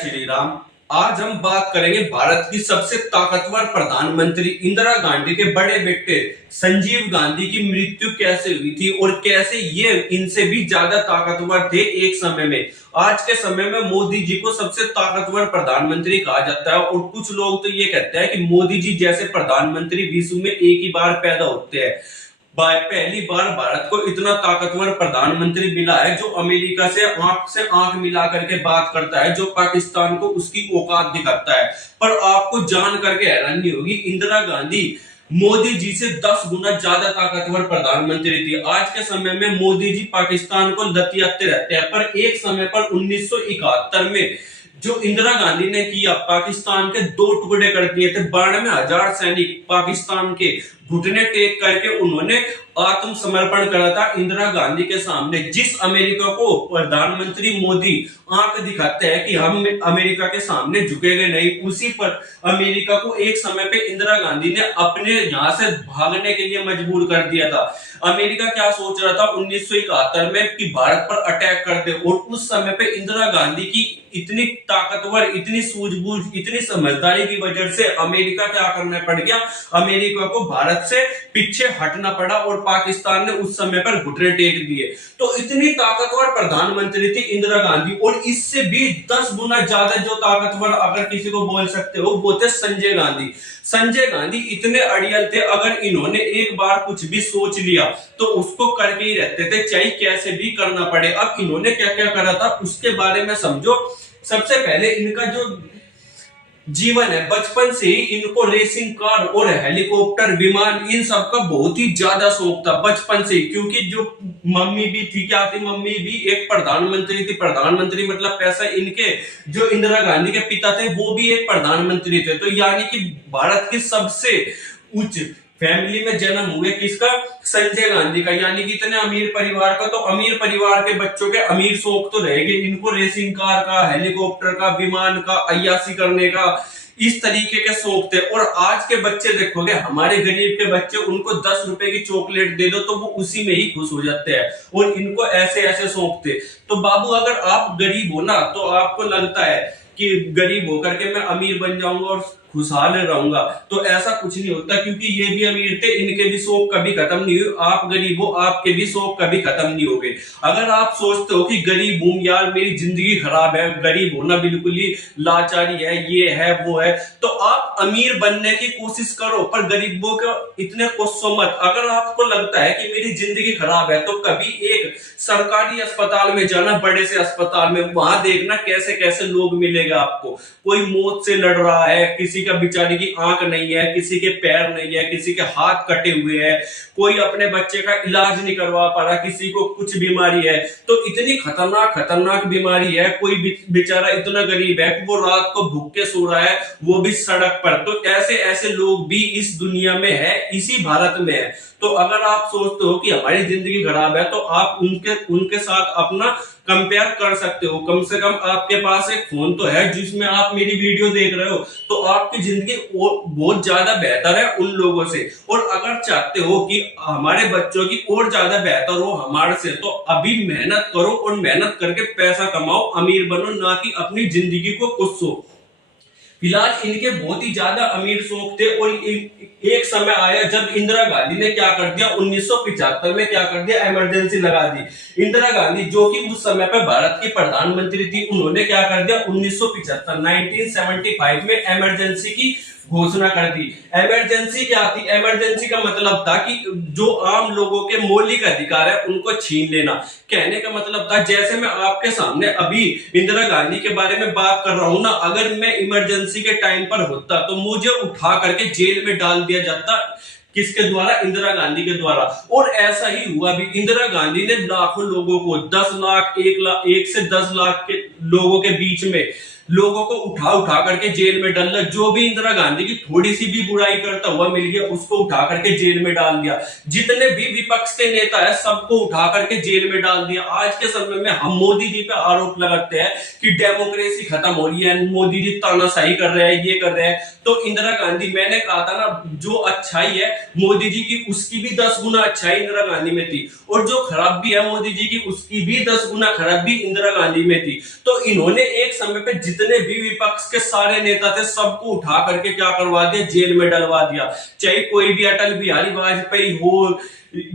श्री राम। आज हम बात करेंगे भारत की सबसे ताकतवर प्रधानमंत्री इंदिरा गांधी के बड़े बेटे संजीव गांधी की मृत्यु कैसे हुई थी और कैसे ये इनसे भी ज्यादा ताकतवर थे एक समय में। आज के समय में मोदी जी को सबसे ताकतवर प्रधानमंत्री कहा जाता है और कुछ लोग तो ये कहते हैं कि मोदी जी जैसे प्रधानमंत्री विश्व में एक ही बार पैदा होते हैं। पहली बार भारत को इतना ताकतवर प्रधानमंत्री मिला है जो अमेरिका से आंख मिला करके बात करता है, जो पाकिस्तान को उसकी औकात दिखाता है। पर आपको जान करके हैरानी होगी, इंदिरा गांधी मोदी जी से 10 गुना ज्यादा ताकतवर प्रधानमंत्री थी। आज के समय में मोदी जी पाकिस्तान को लतियाते रहते हैं, पर एक समय पर 1971 में जो इंदिरा गांधी ने किया, पाकिस्तान के 2 टुकड़े कर दिए थे। 92,000 सैनिक पाकिस्तान के घुटने टेक करके उन्होंने आत्मसमर्पण करा था इंदिरा गांधी के सामने। जिस अमेरिका को प्रधानमंत्री मोदी आंख दिखाते हैं कि हम अमेरिका के सामने झुकेंगे नहीं, उसी पर अमेरिका को एक समय पे इंदिरा गांधी ने अपने यहां से भागने के लिए मजबूर कर दिया था। अमेरिका क्या सोच रहा था 1971 में कि भारत पर अटैक कर दे, और उस समय पे इंदिरा गांधी की इतनी ताकतवर, इतनी सूझबूझ, इतनी समझदारी की वजह से अमेरिका क्या करना पड़ गया, अमेरिका को भारत से पीछे हटना पड़ा और पाकिस्तान ने उस समय पर घुटने टेक दिए। तो इतनी ताकतवर प्रधानमंत्री थी इंदिरा गांधी। और इससे भी 10 गुना ज्यादा जो ताकतवर अगर किसी को बोल सकते हो वो थे संजय गांधी। संजय गांधी इतने अड़ियल थे, अगर इन्होंने एक बार कुछ भी सोच लिया तो उसको करके ही रहते थे, चाहे कैसे भी करना पड़े। अब इन्होंने क्या क्या करा था उसके बारे में समझो। सबसे पहले इनका जो जीवन है, बचपन से ही इनको रेसिंग कार और हेलीकॉप्टर, विमान, इन सब का बहुत ही ज्यादा शौक था बचपन से ही। क्योंकि जो मम्मी भी थी, क्या थी, मम्मी भी एक प्रधानमंत्री थी। प्रधानमंत्री मतलब पैसा, इनके जो इंदिरा गांधी के पिता थे वो भी एक प्रधानमंत्री थे। तो यानी कि भारत की सबसे उच्च फैमिली में जन्म हुए किसका, संजय गांधी का। यानी कि इतने अमीर परिवार का। तो अमीर परिवार के बच्चों के अमीर शौक तो रहेंगे, इनको रेसिंग कार का, हेलीकॉप्टर का, विमान का, अय्याशी करने का, इस तरीके के शौक थे। और आज के बच्चे देखोगे, हमारे गरीब के बच्चे, उनको 10 रुपए की चॉकलेट दे दो तो वो उसी में ही खुश हो जाते हैं, और इनको ऐसे ऐसे शौक थे। तो बाबू, अगर आप गरीब हो ना तो आपको लगता है कि गरीब होकर के मैं अमीर बन जाऊंगा और खुशहाल रहूंगा, तो ऐसा कुछ नहीं होता। क्योंकि ये भी अमीर थे, इनके भी शौक कभी खत्म नहीं हुए। आप गरीब हो, आपके भी शौक कभी खत्म नहीं हो गए। अगर आप सोचते हो कि गरीब हूं यार, मेरी जिंदगी खराब है, गरीब होना बिल्कुल ही लाचारी है, ये है वो है, तो आप अमीर बनने की कोशिश करो, पर गरीबों को इतने कोसो मत। अगर आपको लगता है कि मेरी जिंदगी खराब है तो कभी एक सरकारी अस्पताल में जाना, बड़े से अस्पताल में, वहां देखना कैसे कैसे लोग मिलेगा आपको। कोई मौत से लड़ रहा है, किसी का बेचारी की आंख नहीं है, किसी के पैर नहीं है, किसी के हाथ कटे हुए हैं, कोई अपने बच्चे का इलाज नहीं करवा पा रहा, किसी को कुछ बीमारी है। तो इतनी खतरनाक खतरनाक बीमारी है, कोई बेचारा इतना गरीब है कि वो रात को भूख के सो रहा है, वो भी सड़क पर। तो ऐसे ऐसे लोग भी इस दुनिया में है, इसी भारत में है। तो अगर आप सोचते हो कि हमारी जिंदगी खराब है तो आप उनके साथ अपना कंपेयर कर सकते हो। कम से कम आपके पास एक फोन तो है जिसमें आप मेरी वीडियो देख रहे हो, तो आपकी जिंदगी बहुत ज्यादा बेहतर है उन लोगों से। और अगर चाहते हो कि हमारे बच्चों की और ज्यादा बेहतर हो हमारे से, तो अभी मेहनत करो और मेहनत करके पैसा कमाओ, अमीर बनो, ना कि अपनी जिंदगी को कोसो। फिलहाल इनके बहुत ही ज्यादा अमीर शौक थे, और एक समय आया जब इंदिरा गांधी ने क्या कर दिया, 1975 में क्या कर दिया, इमरजेंसी लगा दी। इंदिरा गांधी जो कि उस समय पर भारत की प्रधानमंत्री थी, उन्होंने क्या कर दिया, 1975 में इमरजेंसी की घोषणा कर दी। इमरजेंसी क्या थी, इमरजेंसी का मतलब था कि जो आम लोगों के मौलिक अधिकार है उनको छीन लेना। कहने का मतलब था, जैसे मैं आपके सामने अभी इंदिरा गांधी के बारे में बात कर रहा हूं ना, अगर मैं इमरजेंसी के टाइम पर होता तो मुझे उठा करके जेल में डाल दिया जाता। किसके द्वारा, इंदिरा गांधी के द्वारा। और ऐसा ही हुआ भी। इंदिरा गांधी ने लाखों लोगों को, 10 लाख, 1 लाख, 1 से 10 लाख के लोगों के बीच में लोगों को उठा उठा करके जेल में डाला। जो भी इंदिरा गांधी की थोड़ी सी भी बुराई करता हुआ मिल गया, उसको उठा करके जेल में डाल दिया। जितने भी विपक्ष के नेता है सबको उठा करके जेल में डाल दिया। आज के समय में हम मोदी जी पे आरोप लगाते हैं कि डेमोक्रेसी खत्म हो रही है, मोदी जी तानाशाही कर रहे हैं, ये कर रहे हैं। तो इंदिरा गांधी, मैंने कहा था ना, जो अच्छाई है मोदी जी की उसकी भी 10 गुना अच्छाई इंदिरा गांधी में थी, और जो खराबी है मोदी जी की उसकी भी 10 गुना खराबी इंदिरा गांधी में थी। तो इन्होंने एक समय पे जितने भी विपक्ष के सारे नेता थे सबको उठा करके क्या करवा दिया, जेल में डलवा दिया। चाहे कोई भी अटल बिहारी वाजपेयी हो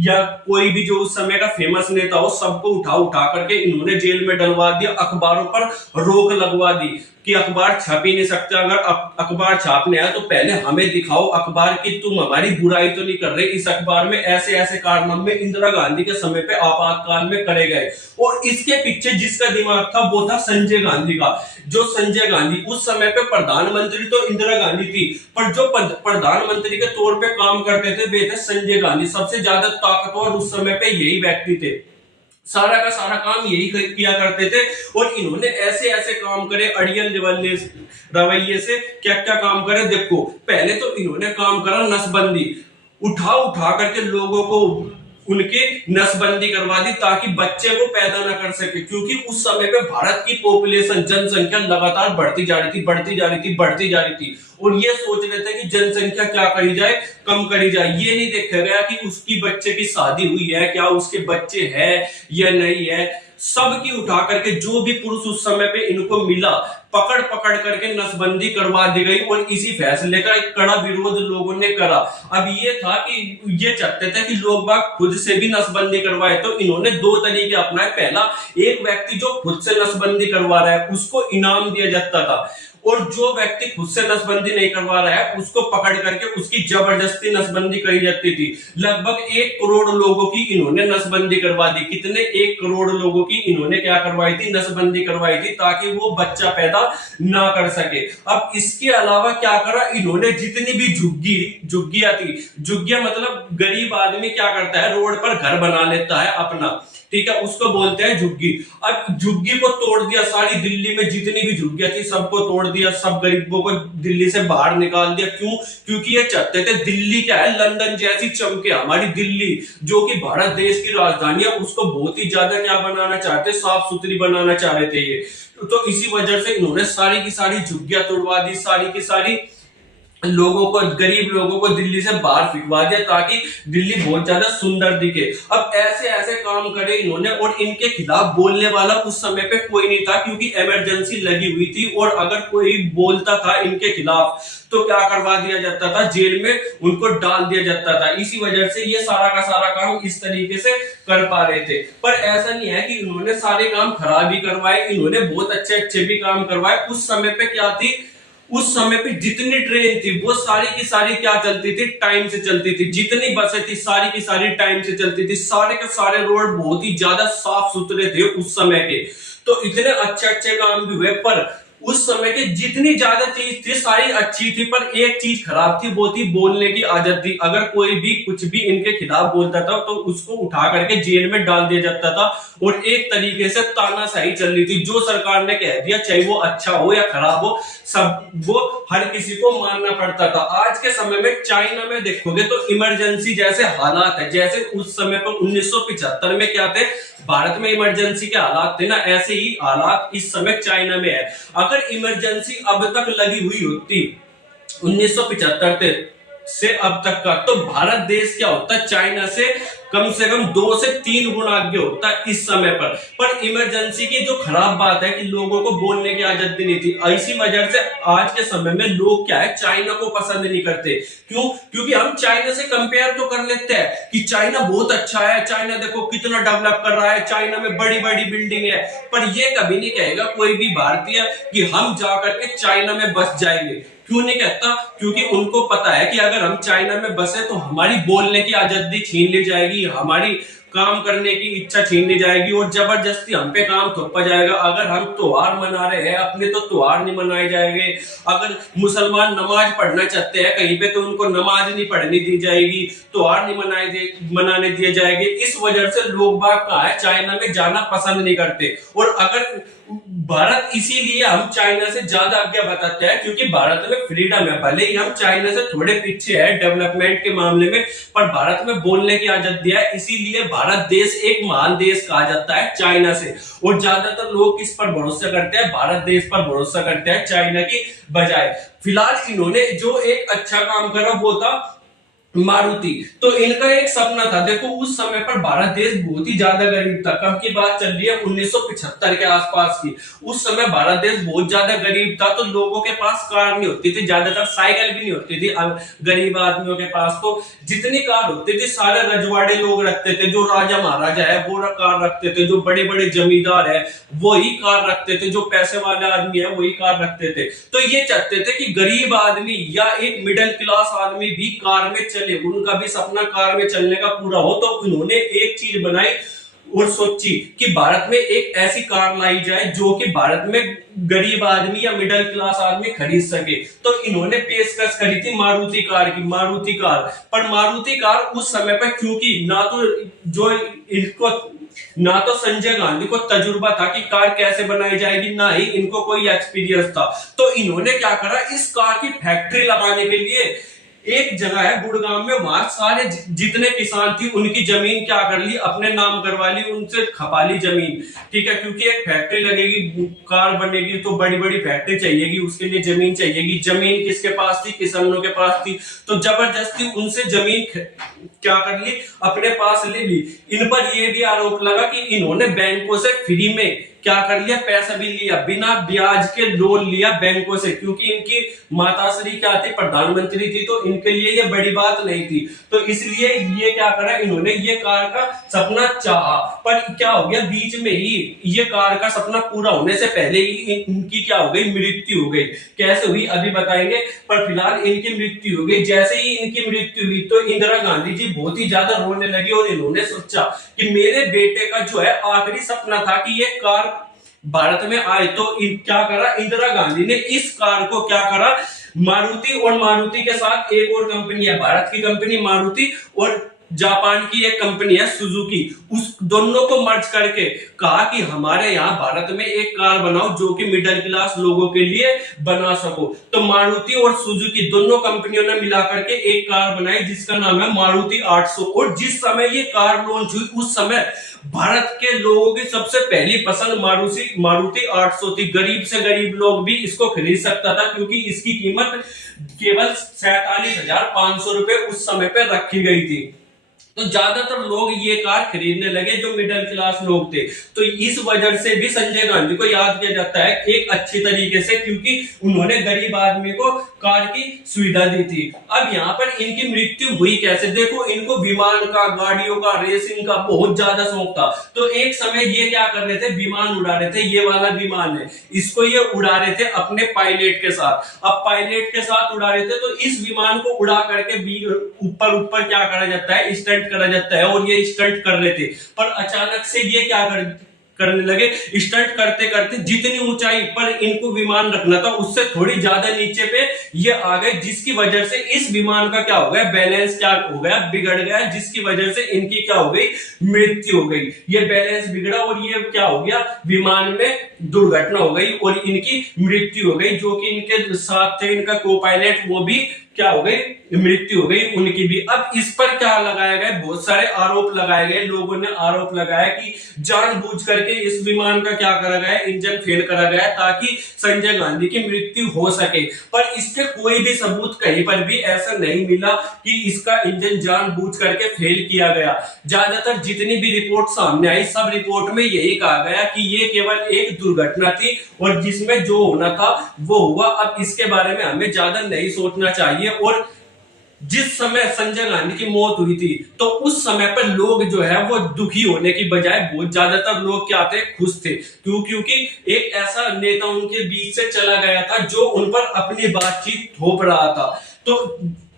या कोई भी जो उस समय का फेमस नेता हो, सबको उठा उठा करके इन्होंने जेल में डलवा दिया। अखबारों पर रोक लगवा दी कि अखबार छाप ही नहीं सकते, अगर अखबार छापने आया तो पहले हमें दिखाओ अखबार की तुम हमारी बुराई तो नहीं कर रहे। इस अखबार में ऐसे ऐसे कारनामे इंदिरा गांधी के समय पे आपातकाल में करे गए, और इसके पीछे जिसका दिमाग था वो था संजय गांधी का। जो संजय गांधी उस समय पे प्रधानमंत्री तो इंदिरा गांधी थी, पर जो प्रधानमंत्री के तौर पे काम करते थे वे थे संजय गांधी। सबसे ज्यादा ताकतवर उस समय पे यही व्यक्ति थे, सारा का सारा काम यही किया करते थे। और इन्होंने ऐसे ऐसे काम करे अड़ियल रवैये से, क्या क्या काम करे देखो। पहले तो इन्होंने काम करा नसबंदी, उठा उठा करके लोगों को उनके नसबंदी करवा दी ताकि बच्चे को पैदा ना कर सके, क्योंकि उस समय पे भारत की पॉपुलेशन जनसंख्या लगातार बढ़ती जा रही थी, बढ़ती जा रही थी, बढ़ती जा रही थी। और ये सोच रहे थे कि जनसंख्या क्या करी जाए, कम करी जाए। ये नहीं देखा गया कि उसकी बच्चे की शादी हुई है, क्या उसके बच्चे हैं या नहीं है। सबकी उठा करके जो भी पुरुष उस समय पे इनको मिला पकड़ पकड़ करके नसबंदी करवा दी गई, और इसी फैसले का एक कड़ा विरोध लोगों ने करा। अब ये था कि ये चाहते थे कि लोग बाग खुद से भी नसबंदी करवाए, तो इन्होंने दो तरीके अपनाए। पहला, एक व्यक्ति जो खुद से नसबंदी करवा रहा है उसको इनाम दिया जाता था, और जो व्यक्ति खुद से नसबंदी नहीं करवा रहा है उसको पकड़ करके उसकी जबरदस्ती नसबंदी करी जाती थी। लगभग 1 करोड़ लोगों की इन्होंने नसबंदी करवा दी। कितने? 1 करोड़ लोगों की इन्होंने क्या करवाई थी, नसबंदी करवाई थी, ताकि वो बच्चा पैदा ना कर सके। अब इसके अलावा क्या करा इन्होंने, जितनी भी झुग्गियां थी, झुग्गियां मतलब गरीब आदमी क्या करता है, रोड पर घर बना लेता है अपना, ठीक है, उसको बोलते हैं झुग्गी। अब झुग्गी को तोड़ दिया, सारी दिल्ली में जितनी भी झुग्गियां थी सबको तोड़ दिया, सब गरीबों को दिल्ली से बाहर निकाल दिया। क्यों? क्योंकि ये चाहते थे दिल्ली क्या है, लंदन जैसी चमके। हमारी दिल्ली जो कि भारत देश की राजधानी है उसको बहुत ही ज्यादा क्या बनाना चाहते, साफ सुथरी बनाना चाह रहे थे ये। तो इसी वजह से इन्होंने सारी की सारी झुग्गियां तोड़वा दी, सारी की सारी लोगों को, गरीब लोगों को दिल्ली से बाहर फिकवा दिया ताकि दिल्ली बहुत ज्यादा सुंदर दिखे। अब ऐसे ऐसे काम करे इन्होंने, और इनके खिलाफ बोलने वाला उस समय पे कोई नहीं था, क्योंकि इमरजेंसी लगी हुई थी। और अगर कोई बोलता था इनके खिलाफ तो क्या करवा दिया जाता था, जेल में उनको डाल दिया जाता था। इसी वजह से ये सारा का सारा काम इस तरीके से कर पा रहे थे। पर ऐसा नहीं है कि इन्होंने सारे काम खराब ही करवाए, इन्होंने बहुत अच्छे अच्छे भी काम करवाए। उस समय पे क्या थी, उस समय पे जितनी ट्रेन थी वो सारी की सारी क्या चलती थी, टाइम से चलती थी। जितनी बसें थी सारी की सारी टाइम से चलती थी। सारे के सारे रोड बहुत ही ज्यादा साफ सुथरे थे उस समय के। तो इतने अच्छे अच्छे काम भी हुए, पर उस समय के जितनी ज्यादा चीज थी सारी अच्छी थी, पर एक चीज खराब थी, वो थी बोलने की आदत थी। अगर कोई भी कुछ भी इनके खिलाफ बोलता था तो उसको उठा करके जेल में डाल दिया जाता था, और एक तरीके से तानाशाही चल रही थी। जो सरकार ने कह दिया, चाहे वो अच्छा हो या खराब हो, सब वो हर किसी को मानना पड़ता था। आज के समय में चाइना में देखोगे तो इमरजेंसी जैसे हालात है, जैसे उस समय पर 1975 में क्या थे, भारत में इमरजेंसी के हालात थे ना, ऐसे ही हालात इस समय चाइना में है। अगर इमरजेंसी अब तक लगी हुई होती 1975 से अब तक का, तो भारत देश क्या होता, चाइना से कम 2 से 3 गुना आगे होता है इस समय पर इमरजेंसी की जो खराब बात है कि लोगों को बोलने की आदत भी नहीं थी। इसी वजह से आज के समय में लोग क्या है, चाइना को पसंद नहीं करते। क्यों? क्योंकि हम चाइना से कंपेयर तो कर लेते हैं कि चाइना बहुत अच्छा है, चाइना देखो कितना डेवलप कर रहा है, चाइना में बड़ी बड़ी बिल्डिंग है। पर ये कभी नहीं कहेगा कोई भी भारतीय कि हम जाकर के चाइना में बस जाएंगे। क्यों नहीं कहता? क्योंकि उनको पता है कि अगर हम चाइना में बसे तो हमारी बोलने की आजादी छीन ली जाएगी, हमारी काम करने की इच्छा छीन ली जाएगी, और जबरदस्ती हम पे काम थोपा जाएगा। अगर हम त्योहार मना रहे हैं अपने तो त्योहार नहीं मनाए जाएंगे। अगर मुसलमान नमाज पढ़ना चाहते हैं कहीं पे तो उनको नमाज नहीं पढ़नी दी जाएगी, त्योहार नहीं मनाने दिए जाएंगे। इस वजह से लोग बाग कहाँ है, चाइना में जाना पसंद नहीं करते। और अगर भारत, इसीलिए हम चाइना से ज्यादा आगे बताते हैं, क्योंकि भारत में फ्रीडम है। भले ही हम चाइना से थोड़े पीछे हैं डेवलपमेंट के मामले में, पर भारत में बोलने की आजादी है। इसीलिए भारत देश एक महान देश कहा जाता है चाइना से। और ज्यादातर लोग किस पर भरोसा करते हैं, भारत देश पर भरोसा करते हैं चाइना की बजाय। फिलहाल इन्होंने जो एक अच्छा काम करा वो था मारुति। तो इनका एक सपना था, देखो उस समय पर भारत देश बहुत ही ज्यादा गरीब था। कब की बात चल रही है, 1975 के आसपास की। उस समय भारत देश बहुत ज्यादा गरीब था, तो लोगों के पास कार नहीं होती थी, ज्यादातर साइकिल भी नहीं होती थी गरीब आदमियों के पास। तो जितनी कार होती थी सारे रजवाड़े लोग रखते थे, जो राजा महाराजा है वो कार रखते थे, जो बड़े बड़े जमींदार है वही कार रखते थे, जो पैसे वाले आदमी है वही कार रखते थे। तो ये चाहते थे कि गरीब आदमी या एक मिडिल क्लास आदमी भी कार में चले, उनका भी सपना कार में चलने का पूरा हो। तो उन्होंने एक चीज बनाई और सोची कि भारत में एक ऐसी कार लाई जाए जो कि भारत में गरीब आदमी या मिडिल क्लास आदमी खरीद सके। तो इन्होंने पेशकश करी थी मारुति कार की, मारुति कार। पर मारुति कार उस समय पर, क्योंकि ना तो संजय गांधी को तजुर्बा था कि कार कैसे बनाई जाएगी, ना ही इनको कोई एक्सपीरियंस था। तो इन्होंने क्या करा, इस कार की फैक्ट्री लगाने के लिए एक जगह है गुड़गांव में, वहां सारे जितने किसान थी उनकी जमीन क्या कर ली, अपने नाम करवा ली, उनसे खपा ली जमीन। ठीक है, क्योंकि एक फैक्ट्री लगेगी, कार बनेगी तो बड़ी बड़ी फैक्ट्री चाहिएगी, उसके लिए जमीन चाहिएगी। जमीन किसके पास थी, किसानों के पास थी। तो जबरदस्ती उनसे जमीन क्या कर ली, अपने पास ले ली। इन पर यह भी आरोप लगा कि इन्होंने बैंकों से फ्री में क्या कर लिया, पैसा भी लिया, बिना ब्याज के लोन लिया बैंकों से, क्योंकि इनकी माताश्री क्या थी, प्रधानमंत्री थी, तो इनके लिए ये बड़ी बात नहीं थी। तो इसलिए ये क्या करा, इन्होंने ये कार का सपना चाहा। पर क्या हो गया, बीच में ही ये कार का सपना पूरा होने से पहले ही इनकी क्या हो गई, मृत्यु हो गई। कैसे हुई अभी बताएंगे, पर फिलहाल इनकी मृत्यु हो गई। जैसे ही इनकी मृत्यु हुई तो इंदिरा गांधी जी बहुत ही ज्यादा रोने लगी और इन्होंने सोचा कि मेरे बेटे का जो है आखिरी सपना था कि ये कार भारत में आए। तो क्या करा, इंदिरा गांधी ने इस कार को क्या करा, मारुति और मारुति के साथ एक और कंपनी है, भारत की कंपनी मारुति और जापान की एक कंपनी है सुजुकी, उस दोनों को मर्ज करके कहा कि हमारे यहाँ भारत में एक कार बनाओ जो कि मिडिल क्लास लोगों के लिए बना सको। तो मारुति और सुजुकी दोनों कंपनियों ने मिलाकर के एक कार बनाई जिसका नाम है मारुति 800। और जिस समय ये कार लॉन्च हुई उस समय भारत के लोगों की सबसे पहली पसंद मारुति 800 थी। गरीब से गरीब लोग भी इसको खरीद सकता था, क्योंकि इसकी कीमत केवल 47,500 रुपए उस समय पे रखी गई थी। तो ज्यादातर लोग ये कार खरीदने लगे जो मिडिल क्लास लोग थे। तो इस वजह से भी संजय गांधी को याद किया जाता है एक अच्छी तरीके से, क्योंकि उन्होंने गरीब आदमी को कार की सुविधा दी थी। अब यहाँ पर इनकी मृत्यु हुई कैसे, देखो इनको विमान का, गाड़ियों का, रेसिंग का बहुत ज्यादा शौक था। तो एक समय ये क्या कर रहे थे, विमान उड़ा रहे थे। ये वाला विमान है, इसको ये उड़ा रहे थे अपने पायलट के साथ। अब पायलट के साथ उड़ा रहे थे तो इस विमान को उड़ा करके ऊपर क्या करा जाता है, स्टंट करा जाता है। और ये स्टंट कर रहे थे, पर अचानक से ये क्या करने लगे, स्टंट करते करते जितनी ऊंचाई पर इनको विमान रखना था उससे थोड़ी ज्यादा नीचे पे ये आ गए, जिसकी वजह से इस विमान का क्या हो गया, बैलेंस क्या हो गया, बिगड़ गया, जिसकी वजह से इनकी क्या हो गई, मृत्यु हो गई। ये बैलेंस बिगड़ा और ये क्या हो गया, विमान में दुर्घटना हो गई और इनकी मृत्यु हो गई। जो कि इनके साथ थे इनका को पायलट, वो भी क्या हो गई, मृत्यु हो गई उनकी भी। अब इस पर क्या लगाया गया, बहुत सारे आरोप लगाए गए। लोगों ने आरोप लगाया कि जानबूझ करके इस विमान का क्या करा गया, इंजन फेल करा गया ताकि संजय गांधी की मृत्यु हो सके। पर इसके कोई भी सबूत कहीं पर भी ऐसा नहीं मिला कि इसका इंजन जानबूझ करके फेल किया गया। ज्यादातर जितनी भी रिपोर्ट सामने आई, सब रिपोर्ट में यही कहा गया कि ये केवल एक दुर्घटना थी और जिसमें जो होना था वो हुआ। अब इसके बारे में हमें ज्यादा नहीं सोचना चाहिए। और जिस समय संजय गांधी की मौत हुई थी तो उस समय पर लोग जो है वो दुखी होने की बजाय बहुत ज्यादातर लोग क्या थे, खुश थे। क्योंकि एक ऐसा नेता उनके बीच से चला गया था जो उन पर अपनी बातचीत थोप रहा था। तो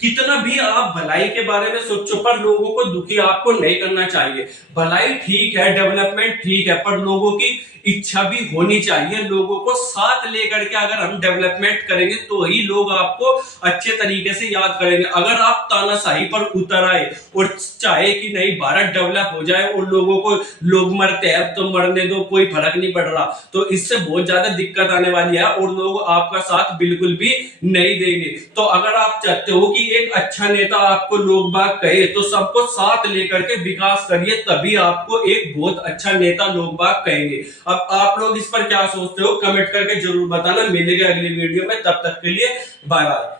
कितना भी आप भलाई के बारे में सोचो, पर लोगों को दुखी आपको नहीं करना चाहिए। भलाई ठीक है, डेवलपमेंट ठीक है, पर लोगों की इच्छा भी होनी चाहिए। लोगों को साथ लेकर के अगर हम डेवलपमेंट करेंगे तो ही लोग आपको अच्छे तरीके से याद करेंगे। अगर आप तानाशाही पर उतर आए और चाहे कि नहीं भारत डेवलप हो जाए और लोगों को, लोग मरते हैं तो मरने दो, कोई फर्क नहीं पड़ रहा, तो इससे बहुत ज्यादा दिक्कत आने वाली है और लोग आपका साथ बिल्कुल भी नहीं देंगे। तो अगर आप चाहते हो कि एक अच्छा नेता आपको लोग बाग कहे तो सबको साथ लेकर के विकास करिए, तभी आपको एक बहुत अच्छा नेता लोग बाग कहेंगे। अब आप लोग इस पर क्या सोचते हो, कमेंट करके जरूर बताना। मिलेंगे अगली वीडियो में, तब तक के लिए बाय बाय।